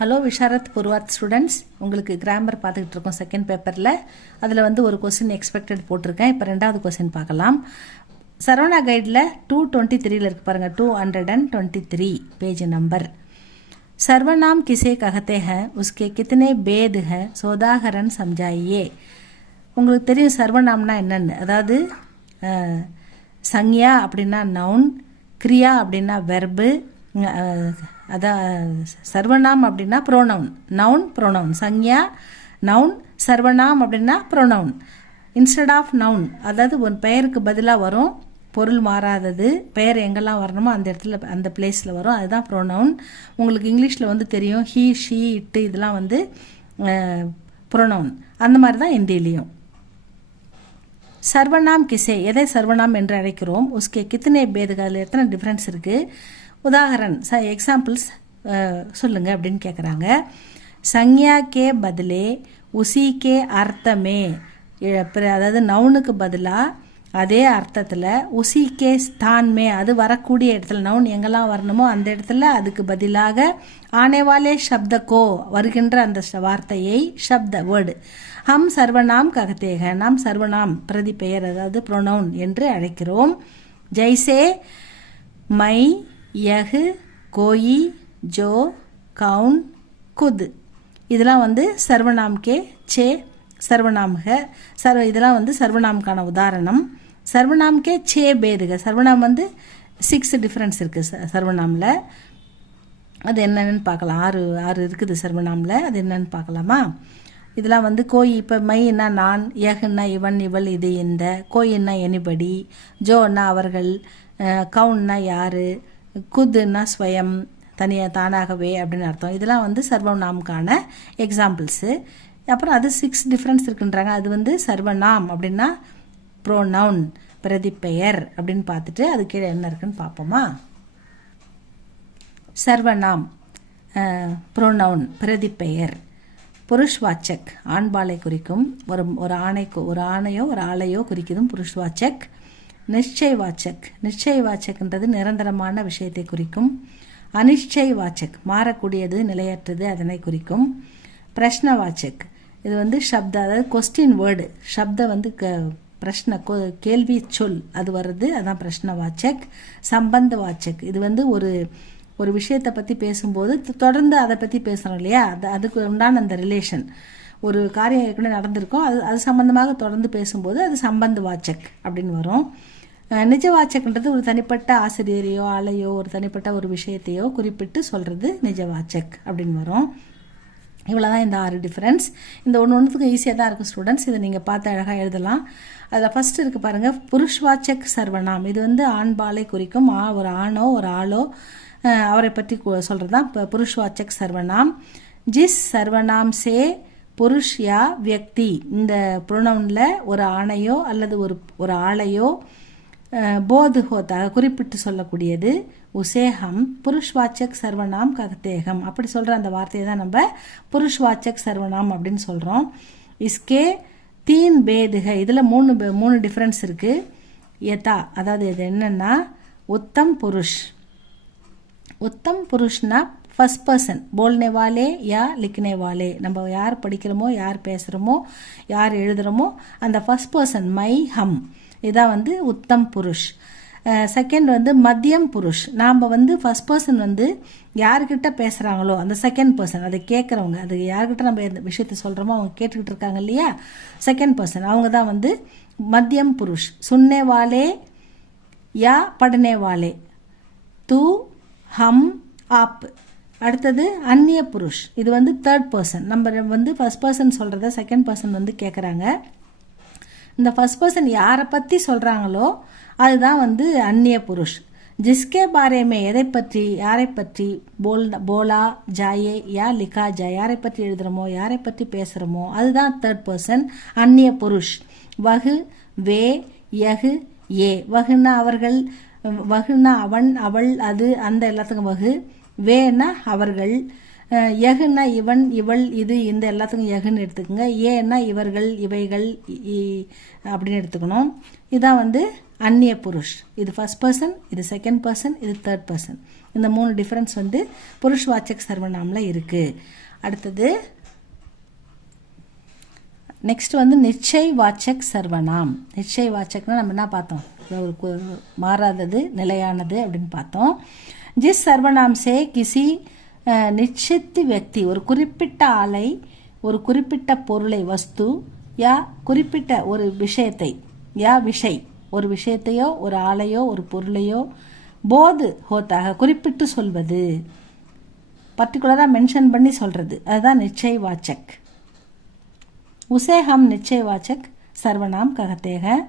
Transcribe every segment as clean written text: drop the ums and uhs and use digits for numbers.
Hello Visharad புர்வாத் students, உங்களுக்கு grammar பார்த்துக்கிட்டு இருக்கோம் செகண்ட் பேப்பரில். அதில் வந்து ஒரு கொஸ்டின் எக்ஸ்பெக்டட் போட்டிருக்கேன். இப்போ ரெண்டாவது கொஸ்டின் பார்க்கலாம். சரவணா கைடில் 223 இருக்கு பாருங்கள். 223 பேஜ் நம்பர். सर्वनाम किसे कहते हैं, उसके कितने भेद हैं, सोदाहरण समझाइए. உங்களுக்கு தெரியும் சர்வநாம்னா என்னன்னு. அதாவது சங்யா அப்படின்னா நவுன், கிரியா அப்படின்னா வெர்பு, அதான் சர்வநாம் அப்படின்னா ப்ரோனவுன். நவுன் ப்ரோனவுன், சங்யா நவுன், சர்வநாம் அப்படின்னா ப்ரோனவுன். இன்ஸ்டெட் ஆஃப் நவுன், அதாவது ஒரு பெயருக்கு பதிலாக வரும், பொருள் மாறாதது, பெயர் எங்கெல்லாம் வரணுமோ அந்த இடத்துல அந்த பிளேஸில் வரும், அதுதான் ப்ரோனவுன். உங்களுக்கு இங்கிலீஷில் வந்து தெரியும் ஹீ, ஷீ, இட்டு, இதெல்லாம் வந்து ப்ரோனவுன். அந்த மாதிரி தான் ஹிந்திலையும். சர்வநாம் கிசே, எதை சர்வநாம் என்று அழைக்கிறோம், உஸ்கே கித்தனை பேதுக, அதில் எத்தனை டிஃப்ரென்ஸ் இருக்குது, உதாகரன் எக்ஸாம்பிள்ஸ் சொல்லுங்கள் அப்படின்னு கேட்குறாங்க. சங்யா கே பதிலே உசி கே அர்த்தமே, அதாவது நவுனுக்கு பதிலாக அதே அர்த்தத்தில் உசி கே ஸ்தான்மே, அது வரக்கூடிய இடத்துல, நவுன் எங்கெல்லாம் வரணுமோ அந்த இடத்துல அதுக்கு பதிலாக ஆனேவாலே சப்தக்கோ, வருகின்ற அந்த வார்த்தையை, சப்த வேர்டு, ஹம் சர்வநாம் ககத்தேக, நாம் சர்வநாம் பிரதி பெயர், அதாவது ப்ரொனவுன் என்று அழைக்கிறோம். ஜெய்சே மை, யஹ், கோயி, ஜோ, கவுன், குத், இதெல்லாம் வந்து சர்வநாம் கே, சே சர்வநாமக, இதெல்லாம் வந்து சர்வநாமுக்கான உதாரணம். சர்வநாம் கே சே பேதுக, சர்வநாம் வந்து 6 டிஃப்ரென்ஸ் இருக்குது சர்வநாமில். அது என்னென்னு பார்க்கலாம். 6 இருக்குது சர்வநாமில், அது என்னென்னு பார்க்கலாமா. இதெல்லாம் வந்து கோய், இப்போ மைன்னா நான், யஹ்னா இவன் இவள் இது இந்த, கோயின்னா எனிபடி, ஜோன்னா அவர்கள், கவுன்னா யார், குதுன்னா ஸ்வயம் தனியாக தானாகவே அப்படின்னு அர்த்தம். இதெல்லாம் வந்து சர்வநாமுக்கான எக்ஸாம்பிள்ஸு. அப்புறம் அது 6 டிஃப்ரென்ஸ் இருக்குன்றாங்க. அது வந்து சர்வநாம் அப்படின்னா ப்ரோனவுன், பிரதிப்பெயர் அப்படின்னு பார்த்துட்டு அது கீழே என்ன இருக்குன்னு பார்ப்போமா. சர்வநாம் ப்ரோனவுன், பிரதிப்பெயர். புருஷ்வாச்சக், ஆண்பாலை குறிக்கும், ஒரு ஆணையோ ஒரு ஆளையோ குறிக்கிறதும் புருஷ்வாச்சக். நிச்சய் வாச்சக், நிச்சய் வாச்சக்ன்றது நிரந்தரமான விஷயத்தை குறிக்கும். அனிச்சய் வாச்சக், மாறக்கூடியது, நிலையற்றது, அதனை குறிக்கும். பிரஷ்னவாச்சக், இது வந்து சப்த, அதாவது கொஸ்டின் வேர்டு, சப்த வந்து பிரஷ்ன, கேள்வி சொல், அது வர்றது, அதான் பிரஷ்னவாச்சக். சம்பந்த வாச்சக், இது வந்து ஒரு விஷயத்தை பற்றி பேசும்போது தொடர்ந்து அதை பற்றி பேசுகிறோம் இல்லையா, அதுக்கு உண்டான அந்த ரிலேஷன், ஒரு காரியம் ஏற்கனவே நடந்திருக்கும், அது சம்பந்தமாக தொடர்ந்து பேசும்போது அது சம்பந்த வாச்சக் அப்படின்னு வரும். நிஜ வாச்சக்ன்றது ஒரு தனிப்பட்ட ஆசிரியரையோ ஆளையோ ஒரு தனிப்பட்ட ஒரு விஷயத்தையோ குறிப்பிட்டு சொல்கிறது நிஜ வாச்சக் அப்படின்னு வரும். இவ்வளோதான் இந்த 6 டிஃப்ரென்ஸ். இந்த ஒன்றுத்துக்கும் ஈஸியாக தான் இருக்கும் ஸ்டூடெண்ட்ஸ், இதை நீங்கள் பார்த்து அழகாக எழுதலாம். அதில் ஃபஸ்ட்டு இருக்குது பாருங்கள், புருஷ்வாச்சக் சர்வநாம், இது வந்து ஆண்பாலை குறிக்கும், ஒரு ஆணோ ஒரு ஆளோ அவரை பற்றி சொல்கிறது தான் இப்போ புருஷ்வாச்சக் சர்வநாம். ஜிஸ் சர்வநாம் சே புருஷ் யா வியக்தி, இந்த ப்ரொனவுனில் ஒரு ஆணையோ அல்லது ஒரு ஆளையோ போது ஹோத்தாக குறிப்பிட்டு சொல்லக்கூடியது. உசேகம் புருஷ்வாச்சக் சர்வநாம் ககத்தேகம், அப்படி சொல்கிற அந்த வார்த்தையை தான் நம்ம புருஷ்வாச்சக் சர்வநாம் அப்படின்னு சொல்கிறோம். இஸ்கே 3 பேதுக, இதில் 3 டிஃப்ரென்ஸ் இருக்குது. யதா, அதாவது இது என்னென்னா உத்தம் புருஷ். உத்தம் புருஷ்னா ஃபர்ஸ்ட் பர்சன், போல்னே வாலே யா லிக்னே வாலே, நம்ம யார் படிக்கிறோமோ யார் பேசுகிறோமோ யார் எழுதுகிறோமோ அந்த ஃபர்ஸ்ட் பர்சன் மை, ஹம், இதான் வந்து உத்தம் புருஷ். செகண்ட் வந்து மத்தியம் புருஷ், நாம் வந்து ஃபர்ஸ்ட் பர்சன் வந்து யார்கிட்ட பேசுகிறாங்களோ அந்த செகண்ட் பர்சன், அதை கேட்குறவங்க, அது யார்கிட்ட நம்ம இந்த விஷயத்தை சொல்கிறோமோ அவங்க கேட்டுக்கிட்டு இருக்காங்க இல்லையா, செகண்ட் பர்சன், அவங்க தான் வந்து மத்தியம் புருஷ். சுன்னே வாலே யா படனே வாலே, தூ, ஹம், ஆப். அடுத்தது அந்நிய புருஷ், இது வந்து தேர்ட் பர்சன், நம்ம வந்து ஃபர்ஸ்ட் பர்சன் சொல்கிறத செகண்ட் பர்சன் வந்து கேட்குறாங்க. இந்த ஃபர்ஸ்ட் பர்சன் யாரை பற்றி சொல்கிறாங்களோ அதுதான் வந்து அந்நிய புருஷ். ஜிஸ்கே பாரேமே, எதை பற்றி, யாரை பற்றி, போலா ஜாயே யா லிகா ஜா, யாரை பற்றி எழுதுகிறோமோ யாரை பற்றி பேசுகிறோமோ அதுதான் தேர்ட் பர்சன், அந்நிய புருஷ். வகு, வே, யகு, ஏ, வகுன்னா அவர்கள், வகுன்னா அவன் அவள் அது அந்த எல்லாத்துக்கும் வகு, வேன்னா அவர்கள், யகுன்னா இவன் இவள் இது இந்த எல்லாத்துக்கும் யகுன்னு எடுத்துக்கோங்க. ஏன்னா இவர்கள் இவைகள் அப்படின்னு எடுத்துக்கணும். இதான் வந்து அந்நிய புருஷ். இது ஃபர்ஸ்ட் பர்சன், இது செகண்ட் பர்சன், இது தேர்ட் பர்சன். இந்த 3 டிஃபரன்ஸ் வந்து புருஷ்வாச்சக் சர்வநாமில் இருக்குது. அடுத்தது நெக்ஸ்ட் வந்து நிச்சய் வாச்சக் சர்வநாம். நிச்சய் வாச்சக்னா நம்ம என்ன பார்த்தோம், ஒரு மாறாதது நிலையானது அப்படின்னு பார்த்தோம். ஜிஸ் சர்வநாம் சே கிசி நிச்சித் வியக்தி, ஒரு குறிப்பிட்ட ஆளை, ஒரு குறிப்பிட்ட பொருளை, வஸ்து யா குறிப்பிட்ட ஒரு விஷயத்தை, யா விஷய் ஒரு விஷயத்தையோ ஒரு ஆளையோ ஒரு பொருளையோ போது ஹோத்தாக குறிப்பிட்டு சொல்வது, பர்டிகுலராக மென்ஷன் பண்ணி சொல்கிறது, அதுதான் நிச்சய் வாச்சக். उसे हम निश्चयवाचक सर्वनाम कहते हैं.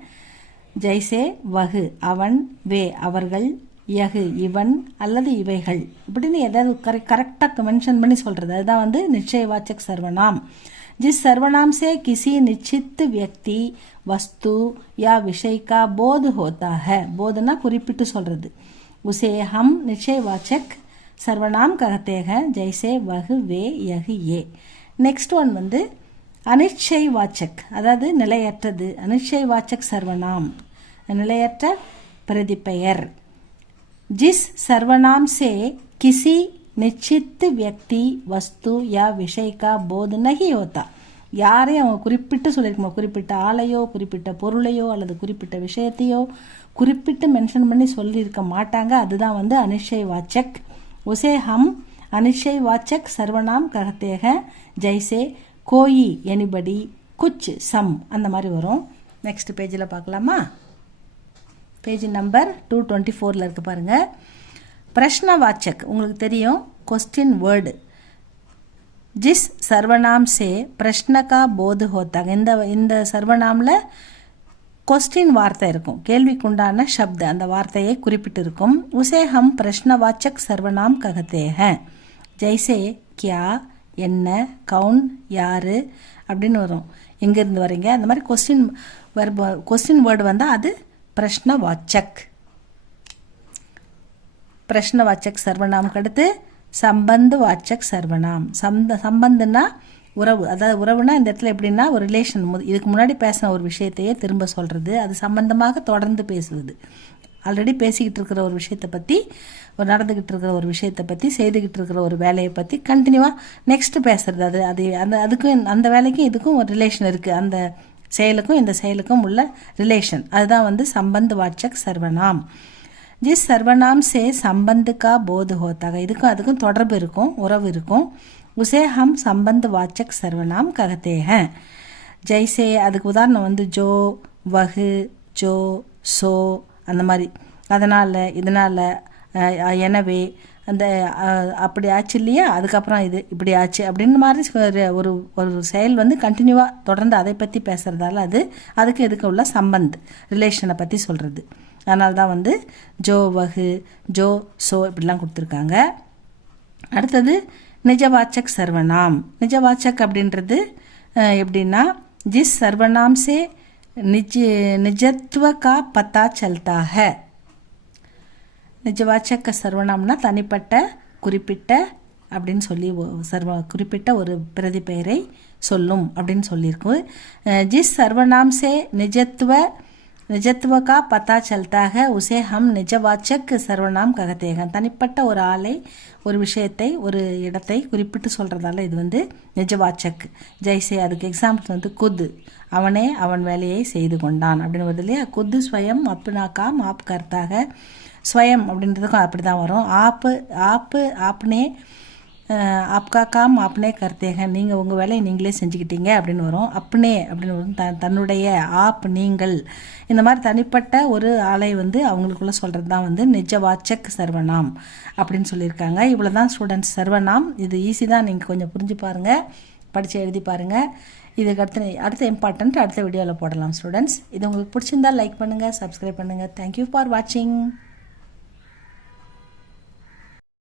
जैसे वह அவன், வே அவர்கள், யகு இவன் அல்லது இவைகள், இப்படின்னு ஏதாவது கரெக்டாக மென்ஷன் பண்ணி சொல்கிறது, அதுதான் வந்து நிச்சயவாச்சக் சர்வநாம். जिस सर्वनाम से किसी निश्चित व्यक्ति, वस्तु या विषय का बोध होता है, बोधना குறிப்பிட்டு சொல்கிறது, उसे हम निश्चयवाचक सर्वनाम कहते हैं. जैसे वह वे यह ये. நெக்ஸ்ட் ஒன் வந்து அனிச்சை வாச்சக், அதாவது நிலையற்றது. அனிச்சை வாச்சக் சர்வநாம், நிலையற்ற பிரதிபெயர். जिस सर्वनाम से किसी निश्चित व्यक्ति, वस्तु या विषय का बोध नहीं होता, யாரையும் அவங்க குறிப்பிட்டு சொல்லியிருக்கோம், குறிப்பிட்ட ஆளையோ குறிப்பிட்ட பொருளையோ அல்லது குறிப்பிட்ட விஷயத்தையோ குறிப்பிட்டு மென்ஷன் பண்ணி சொல்லியிருக்க மாட்டாங்க, அதுதான் வந்து அனிச்சை வாச்சக். உசே ஹம் அனிச்சை வாச்சக் சர்வநாம் कहते हैं. जैसे கோயி, எனிபடி, குச், சம், அந்த மாதிரி வரும். நெக்ஸ்ட் பேஜில் பார்க்கலாமா? பேஜ் நம்பர் 224 இருக்கு பாருங்க. பிரஷ்னவாச்சக் உங்களுக்கு தெரியும், क्वेश्चन வேர்டு. जिस सर्वनाम से प्रश्न का बोध होता है, இந்த சர்வநாமில் क्वेश्चन வார்த்தை இருக்கும், கேள்விக்குண்டான शब्द அந்த வார்த்தையை குறிப்பிட்டு இருக்கும். उसे हम प्रश्नवाचक सर्वनाम कहते हैं. जैसे क्या, என்ன, கவுன், யாரு அப்படின்னு வரும், எங்கேருந்து வரீங்க, அந்த மாதிரி கொஸ்டின் வேர்டு வந்தால் அது பிரஷ்னவாச்சக். பிரஷ்னவாச்சக் சர்வநாமுக்கு அடுத்து சம்பந்த வாச்சக் சர்வநாம். சம்பந்துன்னா உறவு, அதாவது உறவுனா இந்த இடத்துல எப்படின்னா ஒரு ரிலேஷன், இதுக்கு முன்னாடி பேசின ஒரு விஷயத்தையே திரும்ப சொல்கிறது, அது சம்பந்தமாக தொடர்ந்து பேசுவது. ஆல்ரெடி பேசிக்கிட்டு இருக்கிற ஒரு விஷயத்தை பற்றி, ஒரு நடந்துக்கிட்டு இருக்கிற ஒரு விஷயத்தை பற்றி, செய்துக்கிட்டு இருக்கிற ஒரு வேலையை பற்றி கண்டினியூவாக நெக்ஸ்ட்டு பேசுகிறது. அதுக்கும் அந்த வேலைக்கும் இதுக்கும் ஒரு ரிலேஷன் இருக்குது, அந்த செயலுக்கும் இந்த செயலுக்கும் உள்ள ரிலேஷன், அதுதான் வந்து சம்பந்த வாச்சக் சர்வநாம். जिस सर्वनाम से संबंध का बोध होता है, இதுக்கும் அதுக்கும் தொடர்பு இருக்கும், உறவு இருக்கும். उसे हम संबंध वाचक सर्वनाम कहते हैं. जैसे அதுக்கு உதாரணம் வந்து ஜோ, வகு, ஜோ, சோ, அந்த மாதிரி, அதனால், இதனால், எனவே, அந்த அப்படி ஆச்சு இல்லையா, அதுக்கப்புறம் இது இப்படி ஆச்சு அப்படின்னு மாதிரி ஒரு ஒரு செயல் வந்து கண்டினியூவாக தொடர்ந்து அதை பற்றி பேசுகிறதால அதுக்கு எதுக்கு உள்ள சம்பந்த் ரிலேஷனை பற்றி சொல்கிறது. அதனால தான் வந்து ஜோ, வகு, ஜோ, சோ இப்படிலாம் கொடுத்துருக்காங்க. அடுத்தது நிஜவாச்சக் சர்வநாம். நிஜவாச்சக் அப்படின்றது எப்படின்னா, ஜிஸ் சர்வநாம் சே நிஜத்துவ கா பத்தா சல்தா ஹை. நிஜவாச்சக்க சர்வநாம்னா தனிப்பட்ட, குறிப்பிட்ட அப்படின்னு சொல்லி குறிப்பிட்ட ஒரு பிரதிபெயரை சொல்லும் அப்படின்னு சொல்லியிருக்கோம். ஜிஸ் சர்வநாம் சே நிஜத்துவ கா பத்தா சல்தா ஹை உசே ஹம் நிஜவாச்சக் சர்வநாம் कहते हैं. தனிப்பட்ட ஒரு ஆளை, ஒரு விஷயத்தை, ஒரு இடத்தை குறிப்பிட்டு சொல்கிறதால இது வந்து நிஜவாச்சக். ஜெய்சே அதுக்கு எக்ஸாம்பிள் வந்து குத், அவனே அவன் வேலையை செய்து கொண்டான் அப்படின்னு வருது இல்லையா. குத் ஸ்வயம் அப்னா காம் ஆப் கர்த்தாக, ஸ்வயம் அப்படின்றதுக்கும் அப்படி தான் வரும். ஆப்னே ஆப்கா காம் ஆப்னே கர்த்தேக, நீங்கள் உங்கள் வேலையை நீங்களே செஞ்சுக்கிட்டீங்க அப்படின்னு வரும். அப்னே அப்படின்னு வரும், தன்னுடைய, ஆப் நீங்கள், இந்த மாதிரி தனிப்பட்ட ஒரு ஆளை வந்து அவங்களுக்குள்ள சொல்கிறது தான் வந்து நிஜவாச்சக் சர்வநாம் அப்படின்னு சொல்லியிருக்காங்க. இவ்வளோ தான் ஸ்டூடெண்ட்ஸ் சர்வநாம். இது ஈஸி தான், நீங்கள் கொஞ்சம் புரிஞ்சு பாருங்கள், படித்து எழுதி பாருங்கள். இதுக்கு அடுத்த இம்பார்ட்டன்ட் அடுத்த வீடியோவில் போடலாம் ஸ்டூடெண்ட்ஸ். இது உங்களுக்கு பிடிச்சிருந்தால் லைக் பண்ணுங்கள், சப்ஸ்கிரைப் பண்ணுங்கள். தேங்க்யூ ஃபார் வாட்சிங்.